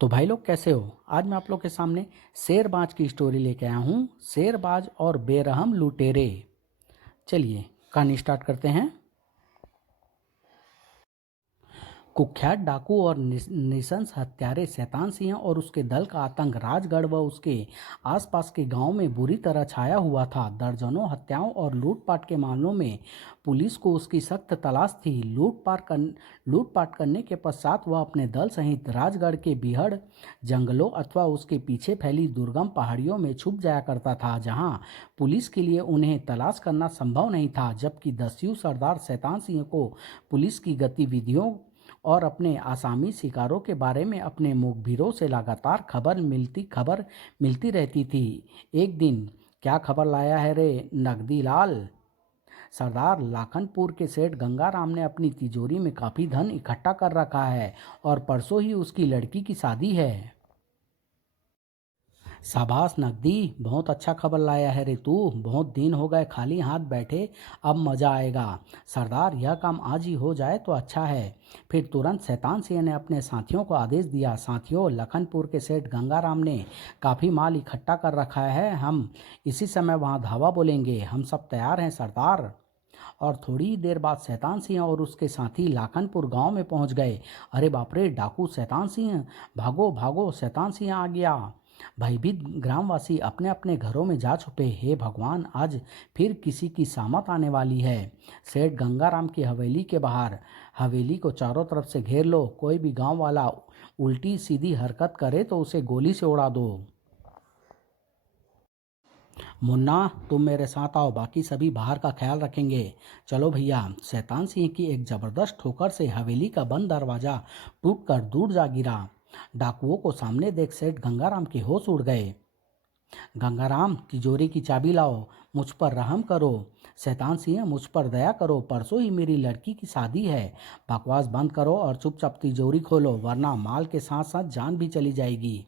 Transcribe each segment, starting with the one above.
तो भाई लोग कैसे हो। आज मैं आप लोग के सामने शेरबाज की स्टोरी लेके आया हूँ। शेरबाज और बेरहम लुटेरे। चलिए कहानी स्टार्ट करते हैं। कुख्यात डाकू और निशंस हत्यारे शैतान सिंह और उसके दल का आतंक राजगढ़ व उसके आसपास के गांव में बुरी तरह छाया हुआ था। दर्जनों हत्याओं और लूटपाट के मामलों में पुलिस को उसकी सख्त तलाश थी। लूटपाट करने के पश्चात वह अपने दल सहित राजगढ़ के बीहड़ जंगलों अथवा उसके पीछे फैली दुर्गम पहाड़ियों में छुप जाया करता था, जहां पुलिस के लिए उन्हें तलाश करना संभव नहीं था। जबकि दस्यु सरदार शैतान सिंह को पुलिस की गतिविधियों और अपने आसामी शिकारों के बारे में अपने मुखबिरों से लगातार खबर मिलती रहती थी। एक दिन, क्या खबर लाया है रे नगदी लाल? सरदार लाखनपुर के सेठ गंगाराम ने अपनी तिजोरी में काफी धन इकट्ठा कर रखा है और परसों ही उसकी लड़की की शादी है। शाबाश नकदी, बहुत अच्छा खबर लाया है रे तू। बहुत दिन हो गए खाली हाथ बैठे, अब मजा आएगा। सरदार, यह काम आज ही हो जाए तो अच्छा है। फिर तुरंत शैतान सिंह ने अपने साथियों को आदेश दिया, साथियों, लखनपुर के सेठ गंगाराम ने काफ़ी माल इकट्ठा कर रखा है। हम इसी समय वहाँ धावा बोलेंगे। हम सब तैयार हैं सरदार। और थोड़ी ही देर बाद शैतान सिंह और उसके साथी लाखनपुर गांव में पहुंच गए। अरे बाप रे, डाकू शैतान सिंह! भागो भागो, शैतान सिंह आ गया! भयभीत ग्रामवासी अपने अपने घरों में जा छुपे। हे भगवान, आज फिर किसी की सामत आने वाली है। सेठ गंगाराम की हवेली के बाहर, हवेली को चारों तरफ से घेर लो। कोई भी गांव वाला उल्टी सीधी हरकत करे तो उसे गोली से उड़ा दो। मुन्ना, तुम मेरे साथ आओ, बाकी सभी बाहर का ख्याल रखेंगे। चलो भैया। शैतान सिंह की एक जबरदस्त ठोकर से हवेली का बंद दरवाजा टूटकर दूर जा गिरा। डाकुओं को सामने देख सेठ गंगाराम के होश उड़ गए। गंगाराम, तिजोरी की चाबी लाओ, मुझ पर रहम करो। शैतान सिंह, मुझ पर दया करो, परसों ही मेरी लड़की की शादी है। बकवास बंद करो और चुपचाप तिजोरी खोलो, वरना माल के साथ साथ जान भी चली जाएगी।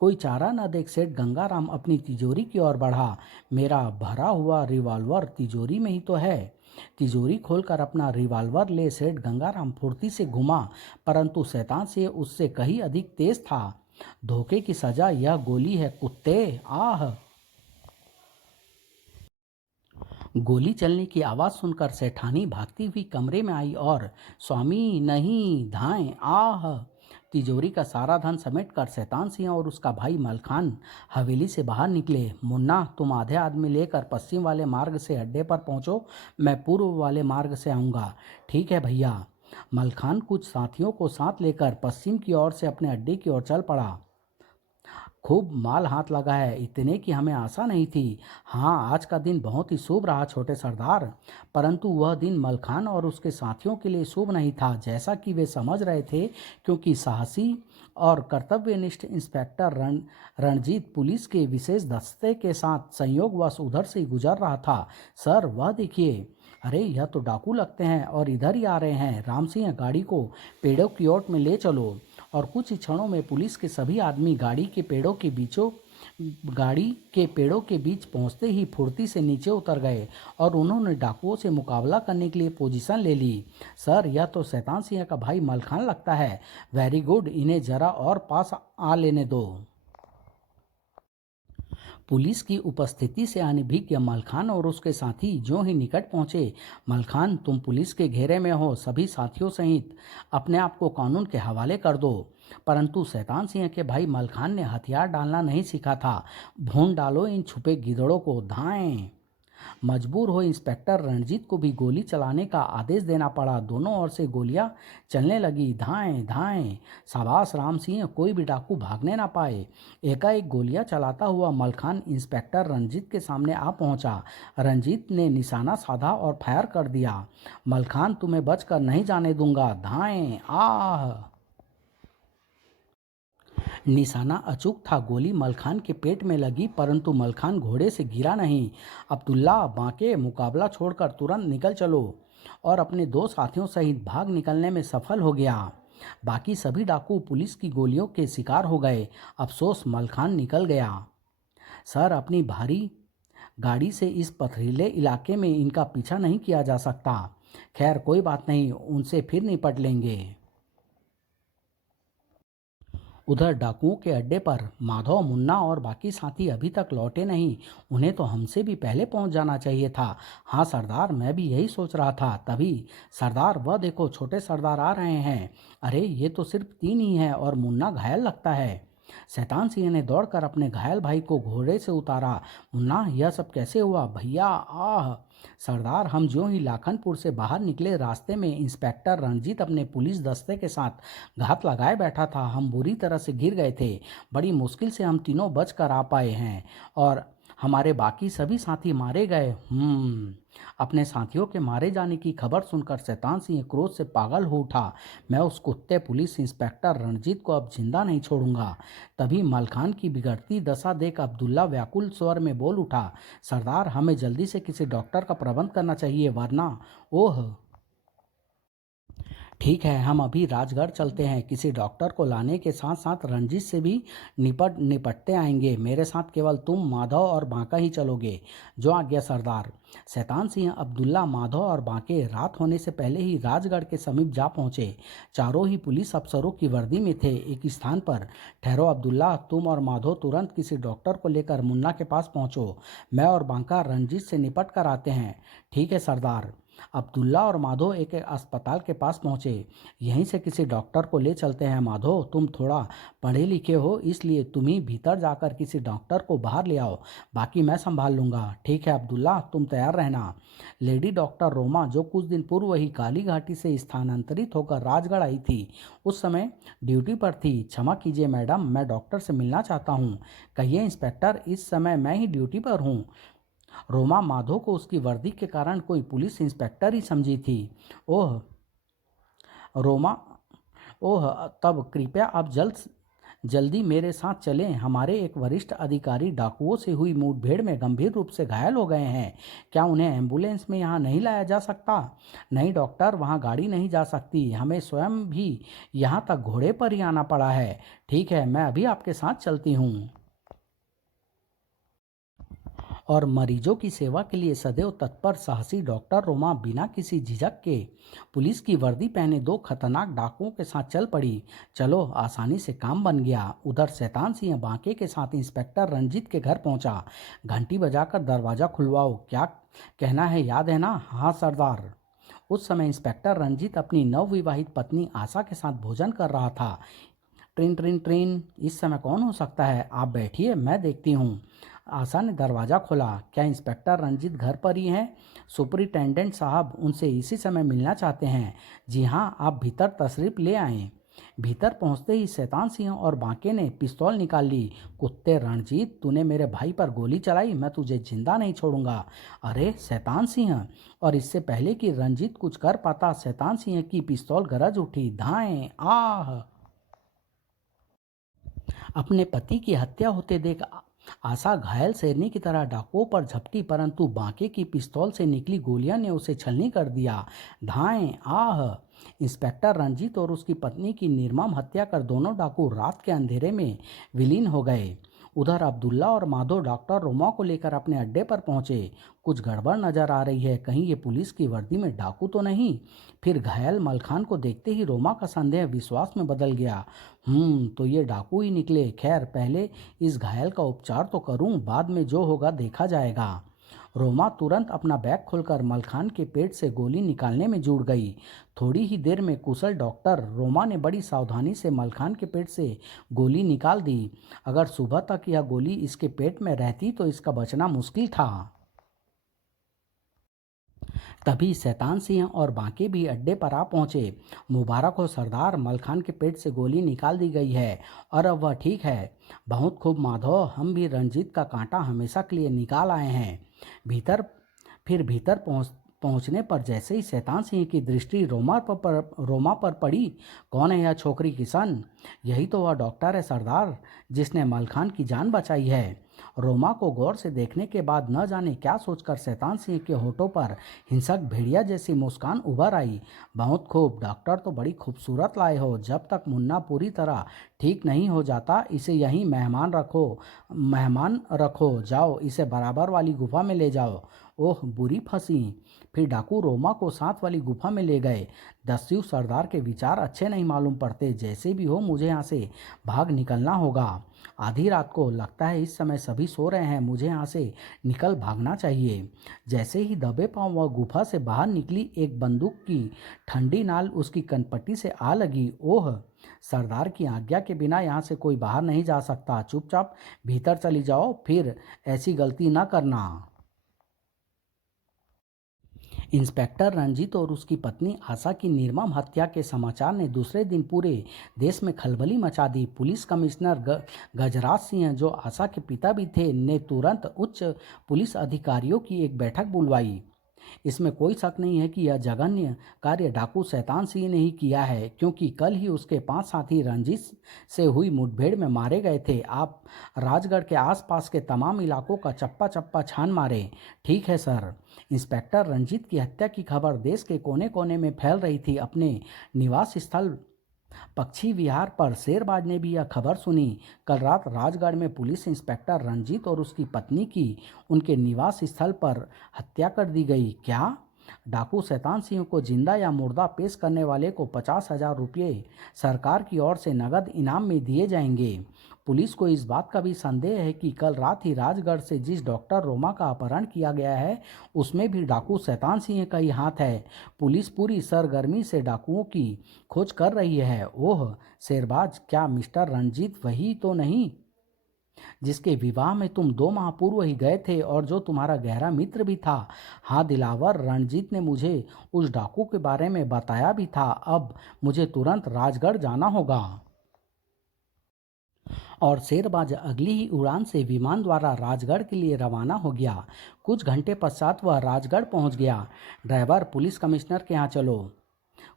कोई चारा न देख सेठ गंगाराम अपनी तिजोरी की ओर बढ़ा। मेरा भरा हुआ रिवॉल्वर तिजोरी में ही तो है। तिजोरी खोलकर अपना रिवॉल्वर ले सेठ गंगाराम फुर्ती से घुमा, परंतु शैतान सिंह उससे कहीं अधिक तेज था। धोखे की सजा यह गोली है कुत्ते, आह! गोली चलने की आवाज सुनकर सेठानी भागती हुई कमरे में आई और स्वामी नहीं, धाएं, आह! तिजोरी का सारा धन समेटकर शैतान सिंह और उसका भाई मलखान हवेली से बाहर निकले। मुन्ना, तुम आधे आदमी लेकर पश्चिम वाले मार्ग से अड्डे पर पहुंचो, मैं पूर्व वाले मार्ग से आऊँगा। ठीक है भैया। मलखान कुछ साथियों को साथ लेकर पश्चिम की ओर से अपने अड्डे की ओर चल पड़ा। खूब माल हाथ लगा है, इतने की हमें आशा नहीं थी। हाँ, आज का दिन बहुत ही शुभ रहा छोटे सरदार। परंतु वह दिन मलखान और उसके साथियों के लिए शुभ नहीं था, जैसा कि वे समझ रहे थे, क्योंकि साहसी और कर्तव्यनिष्ठ इंस्पेक्टर रणजीत पुलिस के विशेष दस्ते के साथ संयोगवश उधर से गुजर रहा था। सर, वह देखिए! अरे, यह तो डाकू लगते हैं और इधर ही आ रहे हैं। राम सिंह, गाड़ी को पेड़ों की ओर में ले चलो। और कुछ ही क्षणों में पुलिस के सभी आदमी गाड़ी के पेड़ों के बीच पहुंचते ही फुर्ती से नीचे उतर गए और उन्होंने डाकुओं से मुकाबला करने के लिए पोजीशन ले ली। सर, यह तो शैतान सिंह का भाई मलखान लगता है। वेरी गुड, इन्हें जरा और पास आ लेने दो। पुलिस की उपस्थिति से अनभिज्ञ मलखान और उसके साथी ज्यों ही निकट पहुंचे। मलखान, तुम पुलिस के घेरे में हो, सभी साथियों सहित अपने आप को कानून के हवाले कर दो। परंतु शैतान सिंह के भाई मलखान ने हथियार डालना नहीं सीखा था। भून डालो इन छुपे गिद्धड़ों को, धाएं! मजबूर हो इंस्पेक्टर रणजीत को भी गोली चलाने का आदेश देना पड़ा। दोनों ओर से गोलियां चलने लगी, धाएं धाएं! शाबाश राम सिंह, कोई भी डाकू भागने ना पाए। एकाएक गोलियां चलाता हुआ मलखान इंस्पेक्टर रंजीत के सामने आ पहुंचा। रंजीत ने निशाना साधा और फायर कर दिया। मलखान, तुम्हें बचकर नहीं जाने दूंगा, धाएं, आह! निशाना अचूक था। गोली मलखान के पेट में लगी, परंतु मलखान घोड़े से गिरा नहीं। अब्दुल्ला, बांके, मुकाबला छोड़कर तुरंत निकल चलो! और अपने दो साथियों सहित भाग निकलने में सफल हो गया। बाकी सभी डाकू पुलिस की गोलियों के शिकार हो गए। अफसोस, मलखान निकल गया। सर, अपनी भारी गाड़ी से इस पथरीले इलाके में इनका पीछा नहीं किया जा सकता। खैर, कोई बात नहीं, उनसे फिर निपट लेंगे। उधर डाकुओं के अड्डे पर माधव, मुन्ना और बाकी साथी अभी तक लौटे नहीं। उन्हें तो हमसे भी पहले पहुंच जाना चाहिए था। हाँ सरदार, मैं भी यही सोच रहा था। तभी सरदार, वह देखो छोटे सरदार आ रहे हैं। अरे ये तो सिर्फ 3 ही हैं और मुन्ना घायल लगता है। शैतान सिंह ने दौड़कर अपने घायल भाई को घोड़े से उतारा। मुन्ना, यह सब कैसे हुआ? भैया, आह! सरदार, हम ज्यों ही लाखनपुर से बाहर निकले, रास्ते में इंस्पेक्टर रणजीत अपने पुलिस दस्ते के साथ घात लगाए बैठा था। हम बुरी तरह से गिर गए थे। बड़ी मुश्किल से हम तीनों बच कर आ पाए हैं और हमारे बाकी सभी साथी मारे गए। अपने साथियों के मारे जाने की खबर सुनकर शैतान सिंह क्रोध से पागल हो उठा। मैं उस कुत्ते पुलिस इंस्पेक्टर रणजीत को अब जिंदा नहीं छोड़ूंगा। तभी मलखान की बिगड़ती दशा देख अब्दुल्ला व्याकुल स्वर में बोल उठा, सरदार, हमें जल्दी से किसी डॉक्टर का प्रबंध करना चाहिए, वरना। ओह, ठीक है, हम अभी राजगढ़ चलते हैं। किसी डॉक्टर को लाने के साथ साथ रणजीत से भी निपटते आएंगे। मेरे साथ केवल तुम, माधव और बांका ही चलोगे। जो आज्ञा सरदार। शैतान सिंह, अब्दुल्ला, माधव और बांके रात होने से पहले ही राजगढ़ के समीप जा पहुंचे। चारों ही पुलिस अफसरों की वर्दी में थे। एक स्थान पर ठहरो अब्दुल्ला, तुम और माधव तुरंत किसी डॉक्टर को लेकर मुन्ना के पास पहुंचो। मैं और बांका रणजीत से निपट कर आते हैं। ठीक है सरदार। अब्दुल्ला और माधो एक अस्पताल के पास पहुंचे। यहीं से किसी डॉक्टर को ले चलते हैं। माधो, तुम थोड़ा पढ़े लिखे हो, इसलिए तुम ही भीतर जाकर किसी डॉक्टर को बाहर ले आओ। बाकी मैं संभाल लूँगा। ठीक है अब्दुल्ला, तुम तैयार रहना। लेडी डॉक्टर रोमा, जो कुछ दिन पूर्व वही काली घाटी से स्थानांतरित होकर राजगढ़ आई थी, उस समय ड्यूटी पर थी। क्षमा कीजिए मैडम, मैं डॉक्टर से मिलना चाहता हूँ। कहिए इंस्पेक्टर, इस समय मैं ही ड्यूटी पर हूँ। रोमा माधो को उसकी वर्दी के कारण कोई पुलिस इंस्पेक्टर ही समझी थी। ओह रोमा, ओह, तब कृपया आप जल्दी मेरे साथ चलें। हमारे एक वरिष्ठ अधिकारी डाकुओं से हुई मुठभेड़ में गंभीर रूप से घायल हो गए हैं। क्या उन्हें एम्बुलेंस में यहाँ नहीं लाया जा सकता? नहीं डॉक्टर, वहाँ गाड़ी नहीं जा सकती। हमें स्वयं भी यहाँ तक घोड़े पर ही आना पड़ा है। ठीक है, मैं अभी आपके साथ चलती हूँ। और मरीजों की सेवा के लिए सदैव तत्पर साहसी डॉक्टर रोमा बिना किसी झिझक के पुलिस की वर्दी पहने दो खतरनाक डाकुओं के साथ चल पड़ी। चलो, आसानी से काम बन गया। उधर शैतान सिंह बांके के साथ इंस्पेक्टर रंजीत के घर पहुंचा। घंटी बजाकर दरवाजा खुलवाओ। क्या कहना है, याद है ना? हाँ सरदार। उस समय इंस्पेक्टर रंजीत अपनी नवविवाहित पत्नी आशा के साथ भोजन कर रहा था। ट्रेन ट्रेन ट्रेन, इस समय कौन हो सकता है? आप बैठिए, मैं देखती हूँ। आशा ने दरवाज़ा खोला। क्या इंस्पेक्टर रंजीत घर पर ही हैं? सुपरिटेंडेंट साहब उनसे इसी समय मिलना चाहते हैं। जी हाँ, आप भीतर तशरीफ ले आएं। भीतर पहुंचते ही शैतान सिंह और बांके ने पिस्तौल निकाल ली। कुत्ते रणजीत, तूने मेरे भाई पर गोली चलाई, मैं तुझे जिंदा नहीं छोड़ूंगा। अरे शैतान सिंह! और इससे पहले कि रंजीत कुछ कर पाता, शैतान सिंह की पिस्तौल गरज उठी। धाएं! आह! अपने पति की हत्या होते देख आशा घायल शेरनी की तरह डाकुओं पर झपटी, परंतु बांके की पिस्तौल से निकली गोलियां ने उसे छलनी कर दिया। धाएं! आह! इंस्पेक्टर रंजीत और उसकी पत्नी की निर्मम हत्या कर दोनों डाकू रात के अंधेरे में विलीन हो गए। उधर अब्दुल्ला और माधो डॉक्टर रोमा को लेकर अपने अड्डे पर पहुंचे। कुछ गड़बड़ नजर आ रही है, कहीं ये पुलिस की वर्दी में डाकू तो नहीं? फिर घायल मलखान को देखते ही रोमा का संदेह विश्वास में बदल गया। तो ये डाकू ही निकले। खैर, पहले इस घायल का उपचार तो करूं, बाद में जो होगा देखा जाएगा। रोमा तुरंत अपना बैग खोलकर मलखान के पेट से गोली निकालने में जुट गई। थोड़ी ही देर में कुशल डॉक्टर रोमा ने बड़ी सावधानी से मलखान के पेट से गोली निकाल दी। अगर सुबह तक यह गोली इसके पेट में रहती तो इसका बचना मुश्किल था। तभी शैतान सिंह और बांके भी अड्डे पर आ पहुंचे। मुबारक हो सरदार, मलखान के पेट से गोली निकाल दी गई है और अब वह ठीक है। बहुत खूब माधव, हम भी रंजीत का कांटा हमेशा के लिए निकाल आए हैं। भीतर फिर भीतर पहुंचने पर जैसे ही शैतान सिंह की दृष्टि रोमा पर पड़ी, कौन है यह छोकरी किशन? यही तो वह डॉक्टर है सरदार, जिसने मलखान की जान बचाई है। रोमा को गौर से देखने के बाद न जाने क्या सोचकर शैतान सिंह के होठों पर हिंसक भेड़िया जैसी मुस्कान उभर आई। बहुत खूब डॉक्टर, तो बड़ी खूबसूरत लाए हो। जब तक मुन्ना पूरी तरह ठीक नहीं हो जाता, इसे यहीं मेहमान रखो। जाओ, इसे बराबर वाली गुफा में ले जाओ। ओह बुरी फंसी। फिर डाकू रोमा को साथ वाली गुफा में ले गए। दस्यु सरदार के विचार अच्छे नहीं मालूम पड़ते। जैसे भी हो मुझे यहाँ से भाग निकलना होगा। आधी रात को लगता है इस समय सभी सो रहे हैं। मुझे यहाँ से निकल भागना चाहिए। जैसे ही दबे पांव वह गुफा से बाहर निकली, एक बंदूक की ठंडी नाल उसकी कनपट्टी से आ लगी। ओह, सरदार की आज्ञा के बिना यहाँ से कोई बाहर नहीं जा सकता। चुपचाप भीतर चली जाओ, फिर ऐसी गलती न करना। इंस्पेक्टर रंजीत और उसकी पत्नी आशा की निर्मम हत्या के समाचार ने दूसरे दिन पूरे देश में खलबली मचा दी। पुलिस कमिश्नर गजराज सिंह, जो आशा के पिता भी थे, ने तुरंत उच्च पुलिस अधिकारियों की एक बैठक बुलवाई। इसमें कोई शक नहीं है कि यह जघन्य कार्य डाकू शैतान सिंह ने ही किया है, क्योंकि कल ही उसके 5 साथी रंजीत से हुई मुठभेड़ में मारे गए थे। आप राजगढ़ के आसपास के तमाम इलाकों का चप्पा चप्पा छान मारे। ठीक है सर। इंस्पेक्टर रंजीत की हत्या की खबर देश के कोने कोने में फैल रही थी। अपने निवास स्थल पक्षी विहार पर शेरबाज ने भी यह खबर सुनी। कल रात राजगढ़ में पुलिस इंस्पेक्टर रंजीत और उसकी पत्नी की उनके निवास स्थल पर हत्या कर दी गई। क्या? डाकू शैतान सिंह को जिंदा या मुर्दा पेश करने वाले को 50,000 रुपये सरकार की ओर से नगद इनाम में दिए जाएंगे। पुलिस को इस बात का भी संदेह है कि कल रात ही राजगढ़ से जिस डॉक्टर रोमा का अपहरण किया गया है, उसमें भी डाकू शैतान सिंह का ही हाथ है। पुलिस पूरी सरगर्मी से डाकुओं की खोज कर रही है। ओह शेरबाज, क्या मिस्टर रंजीत वही तो नहीं जिसके विवाह में तुम 2 माह पूर्व ही गए थे और जो तुम्हारा गहरा मित्र भी था? हाँ दिलावर, रणजीत ने मुझे उस डाकू के बारे में बताया भी था। अब मुझे तुरंत राजगढ़ जाना होगा। और शेरबाज अगली ही उड़ान से विमान द्वारा राजगढ़ के लिए रवाना हो गया। कुछ घंटे पश्चात वह राजगढ़ पहुंच गया। ड्राइवर, पुलिस कमिश्नर के यहाँ चलो।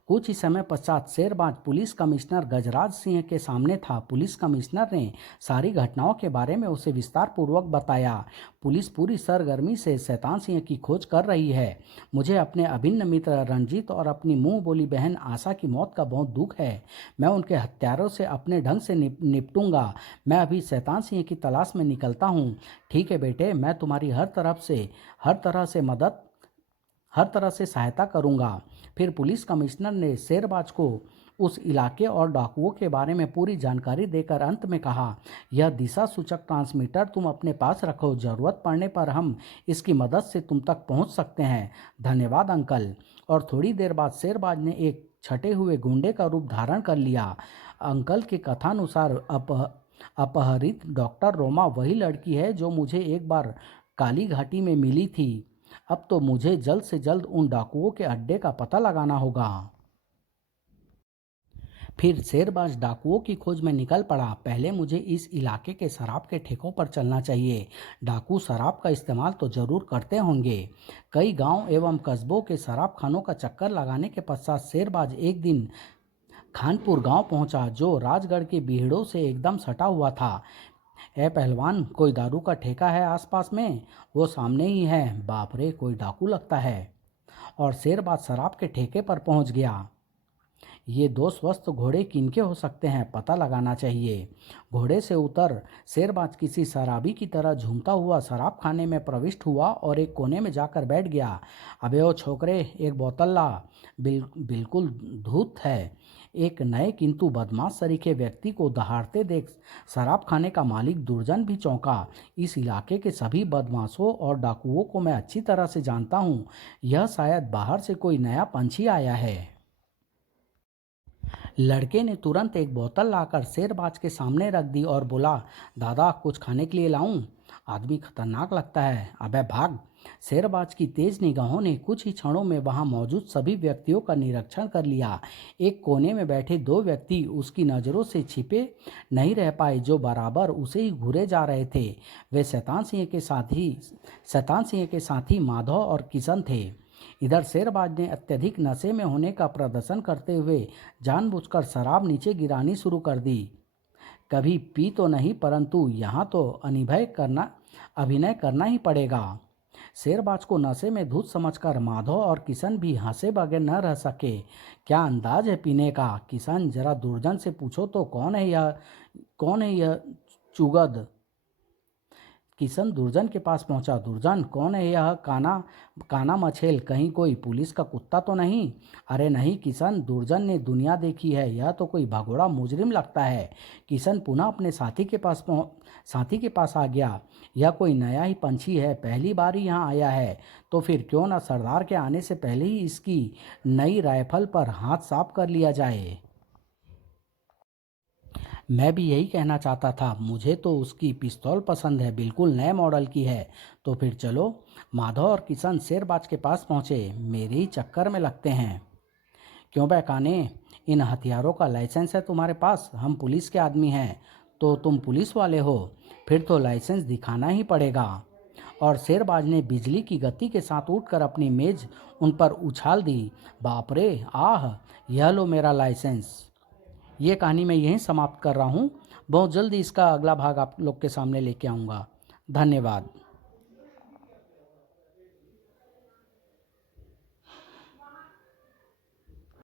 कुछ ही समय पश्चात शेरबाज पुलिस कमिश्नर गजराज सिंह के सामने था। पुलिस कमिश्नर ने सारी घटनाओं के बारे में उसे विस्तार पूर्वक बताया। पुलिस पूरी सरगर्मी से शैतान सिंह की खोज कर रही है। मुझे अपने अभिन्न मित्र रंजीत और अपनी मुंह बोली बहन आशा की मौत का बहुत दुख है। मैं उनके हत्यारों से अपने ढंग से निपटूंगा। मैं अभी शैतान सिंह की तलाश में निकलता हूँ। ठीक है बेटे, मैं तुम्हारी हर तरह से सहायता करूंगा। फिर पुलिस कमिश्नर ने शेरबाज को उस इलाके और डाकुओं के बारे में पूरी जानकारी देकर अंत में कहा, यह दिशा सूचक ट्रांसमीटर तुम अपने पास रखो। जरूरत पड़ने पर हम इसकी मदद से तुम तक पहुंच सकते हैं। धन्यवाद अंकल। और थोड़ी देर बाद शेरबाज ने एक छटे हुए गुंडे का रूप धारण कर लिया। अंकल के कथानुसार अपहरित डॉक्टर रोमा वही लड़की है जो मुझे एक बार काली घाटी में मिली थी। अब तो मुझे जल्द से जल्द उन डाकुओं के अड्डे का पता लगाना होगा। फिर शेरबाज डाकुओं की खोज में निकल पड़ा। पहले मुझे इस इलाके के शराब के ठेकों पर चलना चाहिए। डाकू शराब का इस्तेमाल तो जरूर करते होंगे। कई गांव एवं कस्बों के शराब खानों का चक्कर लगाने के पश्चात शेरबाज एक दिन खानपुर गांव पहुंचा, जो राजगढ़ के बीहड़ों से एकदम सटा हुआ था। ए पहलवान, कोई दारू का ठेका है आसपास में? वो सामने ही है। बाप रे, कोई डाकू लगता है। और शेरबाज शराब के ठेके पर पहुंच गया। ये 2 स्वस्थ घोड़े किनके हो सकते हैं, पता लगाना चाहिए। घोड़े से उतर शेरबाज किसी शराबी की तरह झूमता हुआ शराब खाने में प्रविष्ट हुआ और एक कोने में जाकर बैठ गया। अबे ओ छोकरे, एक बोतल ला। बिल्कुल धूत है। एक नए किंतु बदमाश सरीखे व्यक्ति को दहाड़ते देख शराब खाने का मालिक दुर्जन भी चौंका। इस इलाके के सभी बदमाशों और डाकुओं को मैं अच्छी तरह से जानता हूँ। यह शायद बाहर से कोई नया पंछी आया है। लड़के ने तुरंत एक बोतल लाकर शेरबाज के सामने रख दी और बोला, दादा कुछ खाने के लिए लाऊं? आदमी खतरनाक लगता है। अबे भाग। शेरबाज की तेज निगाहों ने कुछ ही क्षणों में वहां मौजूद सभी व्यक्तियों का निरीक्षण कर लिया। एक कोने में बैठे 2 व्यक्ति उसकी नज़रों से छिपे नहीं रह पाए, जो बराबर उसे ही घूरे जा रहे थे। वे शैतान सिंह के साथी माधव और किशन थे। इधर शेरबाज ने अत्यधिक नशे में होने का प्रदर्शन करते हुए जानबूझकर शराब नीचे गिरानी शुरू कर दी। कभी पी तो नहीं, परंतु यहाँ तो अभिनय करना ही पड़ेगा। शेरबाज को नशे में धुत समझकर माधव और किशन भी हंसे बगैर न रह सके। क्या अंदाज है पीने का? किशन, जरा दुर्जन से पूछो तो कौन है यह चुगद? किशन दुर्जन के पास पहुंचा। दुर्जन, कौन है यह काना काना मछेल? कहीं कोई पुलिस का कुत्ता तो नहीं? अरे नहीं किशन, दुर्जन ने दुनिया देखी है, यह तो कोई भगोड़ा मुजरिम लगता है। किशन पुनः अपने साथी के पास आ गया। यह कोई नया ही पंछी है, पहली बार ही यहाँ आया है। तो फिर क्यों न सरदार के आने से पहले ही इसकी नई राइफल पर हाथ साफ कर लिया जाए। मैं भी यही कहना चाहता था, मुझे तो उसकी पिस्तौल पसंद है, बिल्कुल नए मॉडल की है। तो फिर चलो। माधव और किशन शेरबाज के पास पहुंचे। मेरे ही चक्कर में लगते हैं। क्यों बे काने, इन हथियारों का लाइसेंस है तुम्हारे पास? हम पुलिस के आदमी हैं। तो तुम पुलिस वाले हो? फिर तो लाइसेंस दिखाना ही पड़ेगा। और शेरबाज ने बिजली की गति के साथ उठकर अपनी मेज उन पर उछाल दी। बाप रे, आह, यह लो मेरा लाइसेंस। ये कहानी मैं यहीं समाप्त कर रहा हूँ। बहुत जल्दी इसका अगला भाग आप लोग के सामने लेके आऊँगा। धन्यवाद।